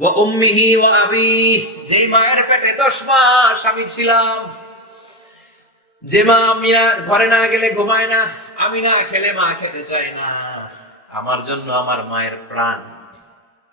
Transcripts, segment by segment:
ও উম্মিহি ও আবি যে মায়ের পেটে দশ মাস আমি ছিলাম। যে মা আমি ঘরে না গেলে ঘুমায় না, আমি না খেলে মা খেতে চায় না। আমার জন্য আমার মায়ের প্রাণ,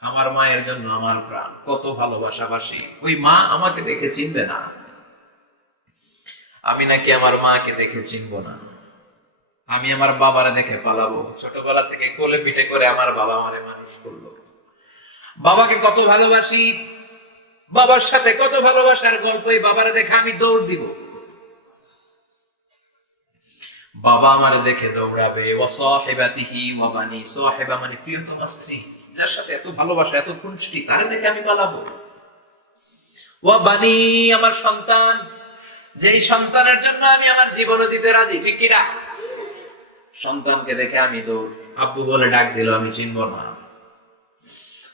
আমার মায়ের জন্য আমার প্রাণ। কত ভালোবাসাবাসি। ওই মা আমাকে দেখে চিনবে না। আমি নাকি আমার মাকে দেখে চিনবো না। আমি আমার বাবারে দেখে পালাবো। ছোটবেলা থেকে কোলে পিঠে করে আমার বাবা আমারে মানুষ করল। বাবাকে কত ভালোবাসি? বাবার সাথে কত ভালোবাসার গল্প এই বাবারে দেখে আমি দৌড় দিব। বাবা আমারে দেখে দৌড়াবে, ওয়া মানে প্রিয়তম স্ত্রী। যার সাথে এত ভালোবাসা, এত তারে দেখে আমি পালাবো। ও বানি, আমার সন্তান, যেই সন্তানের জন্য আমি আমার জীবনও দিতে রাজি, ঠিক সন্তানকে দেখে আমি তো আব্বু বলে ডাক দিল, আমি চিনব না।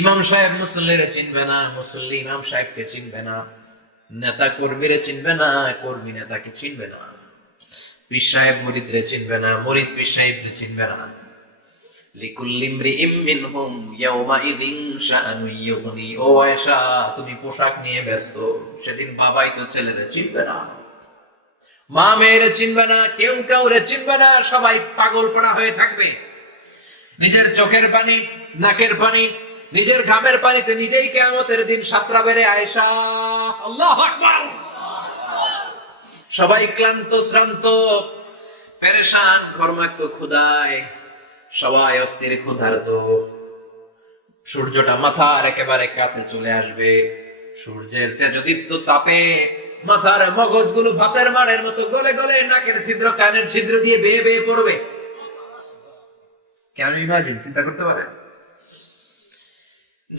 ইমাম সাহেব মুসল্লিরে চিনবে না, মুসল্লি ইমাম সাহেবকে চিনবে না, নেতা কর্মীরে চিনবে না, কর্মী নেতাকে চিনবে না। পীর সাহেব মরিদরে চিনবে না, মরিদ পীর সাহেবরে চিনবে না। তুমি পোশাক নিয়ে ব্যস্ত, সেদিন বাবাই তো ছেলেরে চিনবে না। মা মেয়েরে চিনবে না, কেউ কাউরে চিনবে না, সবাই পাগল পড়া হয়ে থাকবে। নিজের চোখের পানি, নাকের পানি নিজের ঘামের পানিতে নিজেই কেমতের দিন সাতরা বেড়ে আয়েশা। আল্লাহ সবাই ক্লান্ত, শ্রান্ত, পেরেশান, কর্মাক্ত ক্ষুদায় সবাই অস্থির, ক্ষুধার্ত। সূর্যটা মাথার একেবারে কাছে চলে আসবে। সূর্যের তেজদীপ্ত তাপে মাথার মগজগুলো ভাতের মাড়ের মতো গলে গলে নাকের ছিদ্র, কানের ছিদ্র দিয়ে বেয়ে বেয়ে পড়বে। কেন ইমাজিন? চিন্তা করতে পারেন?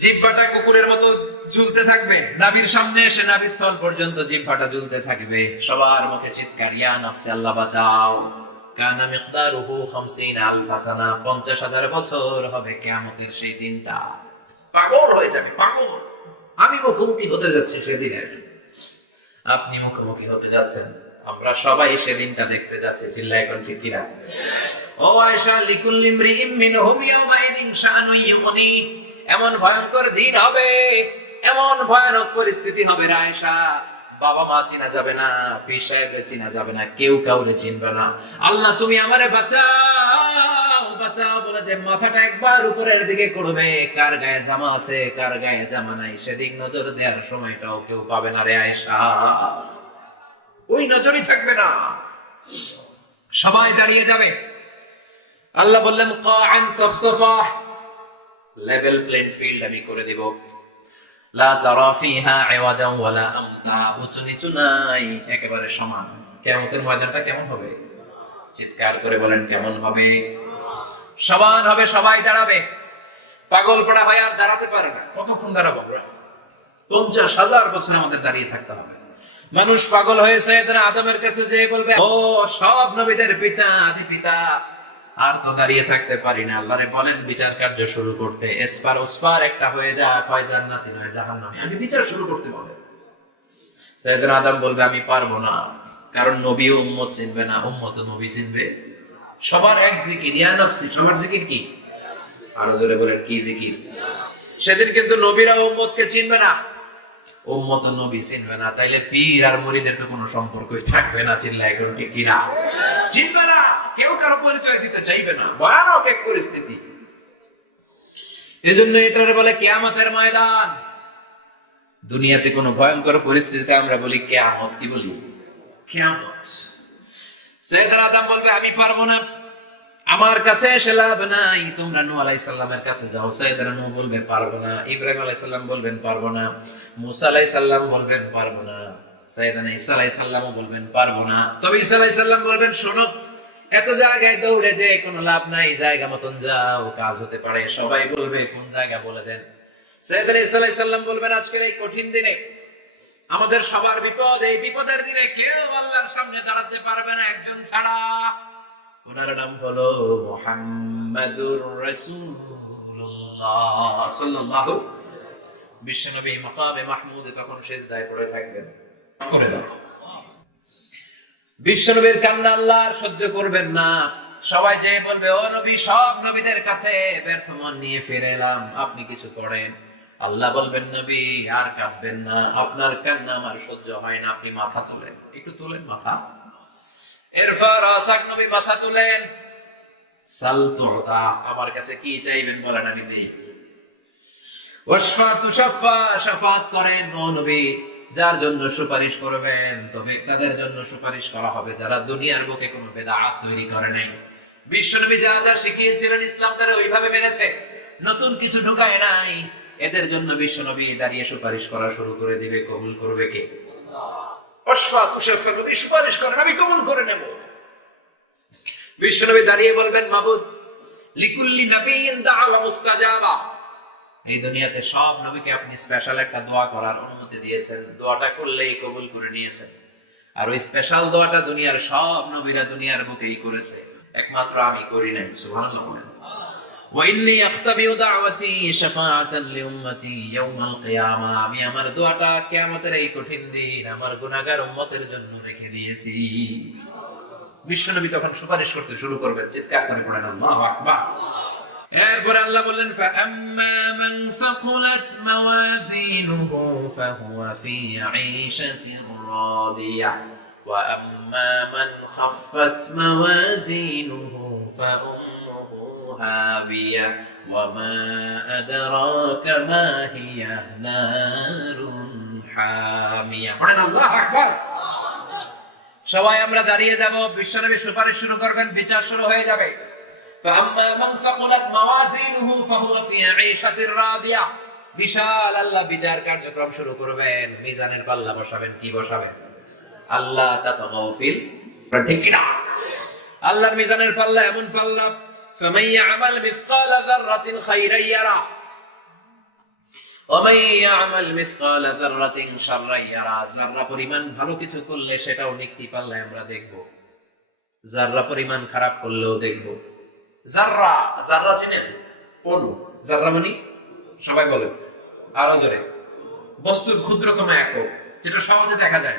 জিহ্বাটা কুকুরের মতো ঝুলতে থাকবে। নাভির সামনে এসে নাভি স্থল পর্যন্ত জিহ্বাটা ঝুলতে থাকবে। সবার মুখে চিৎকার, ইয়া নাফসে, আল্লাহ বাঁচাও। কানা মিকদারুহু 50 আলফ সানা 50 হাজার বছর হবে কিয়ামতের সেই দিনটা। পাগল হয়ে যাবে, পাগল। আমি মুখোমুখি হতে যাচ্ছি সেদিনের। আপনি মুখোমুখি হতে যাচ্ছেন। আমরা সবাই সেদিনটা দেখতে যাচ্ছি চিল্লাই এখন ঠিক কিনা ও আয়েশা, লিকুল্লি ইমরিইম মিনহুম ইয়াওমাইদিন শাআনু ইউগনি। এমন ভয়ঙ্কর দিন হবে, এমন ভয়ানক পরিস্থিতি হবে রে আয়েশা। বাবা মা চিনা যাবে না, পীর সাহেবরে চিনা যাবে না, কেউ কাউরে চিনবে না। আল্লাহ, তুমি আমারে বাঁচাও বাঁচাও বলে যে মাথাটা একবার উপরের দিকে করবে। কার গায়ে জামা আছে, কার গায়ে জামা নাই, সেদিক নজর দেওয়ার সময়টাও কেউ পাবে না রে ওই নজরই থাকবে না। সবাই দাঁড়িয়ে যাবে। আল্লাহ বললেন কাআন সাফসাফা। লেভেল প্লেন ফিল্ড আমি করে দেব। লা তারা ফিহা ইওয়াজান ওয়ালা আমতা, উঁচু নিচু নাই, একেবারে সমান। কিয়ামতের ময়দানটা কেমন হবে? চিৎকার করে বলেন, কেমন হবে? সমান হবে, সবাই দাঁড়াবে। পাগল পড়া হয় আর দাঁড়াতে পারে না। কতক্ষণ দাঁড়াবো আমরা? পঞ্চাশ হাজার বছর আমাদের দাঁড়িয়ে থাকতে হবে। মানুষ পাগল হয়েছে তারা আদমের কাছে যেয়ে বলবে, ও, সব নবীদের পিতা, আদি পিতা আর তো দাঁড়িয়ে থাকতে পারি না। আল্লাহরে বলেন, বিচার কার্য শুরু করতে। এসপার ওসপার, একটা হয়ে যা কয় জান্নাতি, নয় জাহান্নামী। আমি বিচার শুরু করতে বলে সৈয়দনা আদম বলবে, আমি পারব না। কারণ নবী উম্মত চিনবে না, উম্মত নবী চিনবে। সবার এক জিকির, ইয়া নফসি, সবার জিকির কি? আরও জোরে বলেন, কি জিকির? সেদিন কিন্তু নবীরা উম্মতকে চিনবে না। উম্মত নবী চিনবে না। তাইলে পীর আর মুরিদের তো কোনো সম্পর্কই থাকবে না চিল্লা এখন ঠিক কিনা? চিনবে না কেউ কারও পরিচয় দিতে চাইবে না। ভয়ানক এক পরিস্থিতি। এজন্য এটারে বলে কেয়ামতের ময়দান। দুনিয়াতে কোনো ভয়ঙ্কর পরিস্থিতিতে আমরা বলি কেয়ামত, কি বলি? কিয়ামত। সৈয়দনা আদম বলবে, আমি পারব না। আমার কাছে এসে লাভ নাই। তোমরা নূহ আলাইহিস সালামের কাছে যাও। সৈয়দনা নূহ বলবে, পারব না। ইব্রাহিম আলাইহিস সালাম বলবেন, পারব না। মুসা আলাইহিস সালাম বলবেন, পারব না। সালামও বলবেন, পারব না। তবে বলবেন, শোনো, এত জায়গায় দৌড়ে যে কোনো লাভ নাই, জায়গা মতন যাও, কাজ হতে পারে, সবাই বলবে, কোন জায়গা বলে দেন। সালাম বলবেন, আজকের এই কঠিন দিনে আমাদের সবার বিপদ, এই বিপদের দিনে কেউ আল্লাহর সামনে দাঁড়াতে পারবে না একজন ছাড়া। ওনার নাম হলো মোহাম্মদুর রাসূলুল্লাহ, সাল্লাল্লাহু বিশ্বনবী মাকামে মাহমুদ তখন সেজদায় পড়ে থাকবেন। করে দাও বিশ্বনবীর কান্না আল্লাহ সহ্য করবেন না। সবাই যে বলবে, ও নবী, সব নবীদের কাছে ব্যর্থ মন নিয়ে ফিরে এলাম। আপনি কিছু করেন? আল্লাহ বলবেন, নবী, আর কাঁদবেন না। আপনার কান্না আমার সহ্য হয় না। আপনি মাথা তোলেন। একটু তোলেন মাথা। এরপর আসাক নবী মাথা তুলেন। সাল তুতা আমার কাছে কি চাইবেন বলেন আমি নেই ওয়াশফা তুশাফা শাফাত করেন। ও নবী যার জন্য সুপারিশ করবেন, তবে তাদের জন্য সুপারিশ করা হবে যারা দুনিয়ার বুকে কোনো বেদাত তৈরি করে নাই। বিশ্বনবী যা যা শিখিয়েছিলেন ইসলাম তারা ওইভাবে মেনেছে। নতুন কিছু ঢুকায় নাই। এদের জন্য বিশ্বনবী দাঁড়িয়ে সুপারিশ করা শুরু করে দিবে, কবুল করবে কে? সুপারিশ করেন আমি কবুল করে নেব। বিশ্বনবী দাঁড়িয়ে বলবেন, মাবুদ, লিকুল্লি নবীন দাআলা মুস্তাজাবা। এই দুনিয়াতে সব নবীকে আপনি স্পেশাল একটা দোয়া করার অনুমতি দিয়েছেন, দোয়াটা করলেই কবুল করে নিয়েছেন। আর ওই স্পেশাল দোয়াটা দুনিয়ার সব নবীরা দুনিয়ার বুকেই করেছে। একমাত্র আমি করি নাই, সুবহানাল্লাহ ওয়াইন্নি দাওয়াতি শাফাআতান ইয়াউমাল কিয়ামা, আমি আমার দোয়াটা কিয়ামতের এই কঠিন দিন আমার গুনাহগার উম্মতের জন্য রেখে দিয়েছি। বিশ্বনবী তখন সুপারিশ করতে শুরু করবেন, চিৎকার করে পড়েন আল্লাহু আকবার। এরপরে আল্লাহ বললেন فَأَمَّا مَنْ ثَقُلَتْ مَوَازِينُهُ فَهُوَ فِي عِيشَةٍ رَاضِيَةٍ وَأَمَّا مَنْ خَفَّتْ مَوَازِينُهُ فَأُمُّهُ هَاوِيَةٌ وَمَا أَدْرَاكَ مَا هِيَ نَارٌ حَامِيَةٌ পড়েন আল্লাহু আকবার সবাই আমরা দাঁড়িয়ে যাব বিশ্বনবী সুপারিশ শুরু করবেন বিচার শুরু হয়ে যাবে فأما من ثقلت موازينه فهو في عيشة راضية বিশাল আল্লাহ বিচার কার্যক্রম শুরু করবেন মিজানের পাল্লা বসাবেন কি বসাবেন আল্লাহ তাতাগাউ ফিল ঠিক কিনা আল্লাহর মিজানের পাল্লা এমন পাল্লা فمن يعمل مثقال ذرة خيرا يرى ومن يعمل مثقال ذرة شرا يرى যাররা পরিমাণ ভালো কিছু করলে সেটাও নিকটি পাল্লায় আমরা দেখব যাররা পরিমাণ খারাপ করলেও দেখব জাররা জাররা চিনেন? অনু জাররা মানে? সবাই বলে। আরও জোরে। বস্তুর ক্ষুদ্রতম একক। যেটা সহজে দেখা যায়।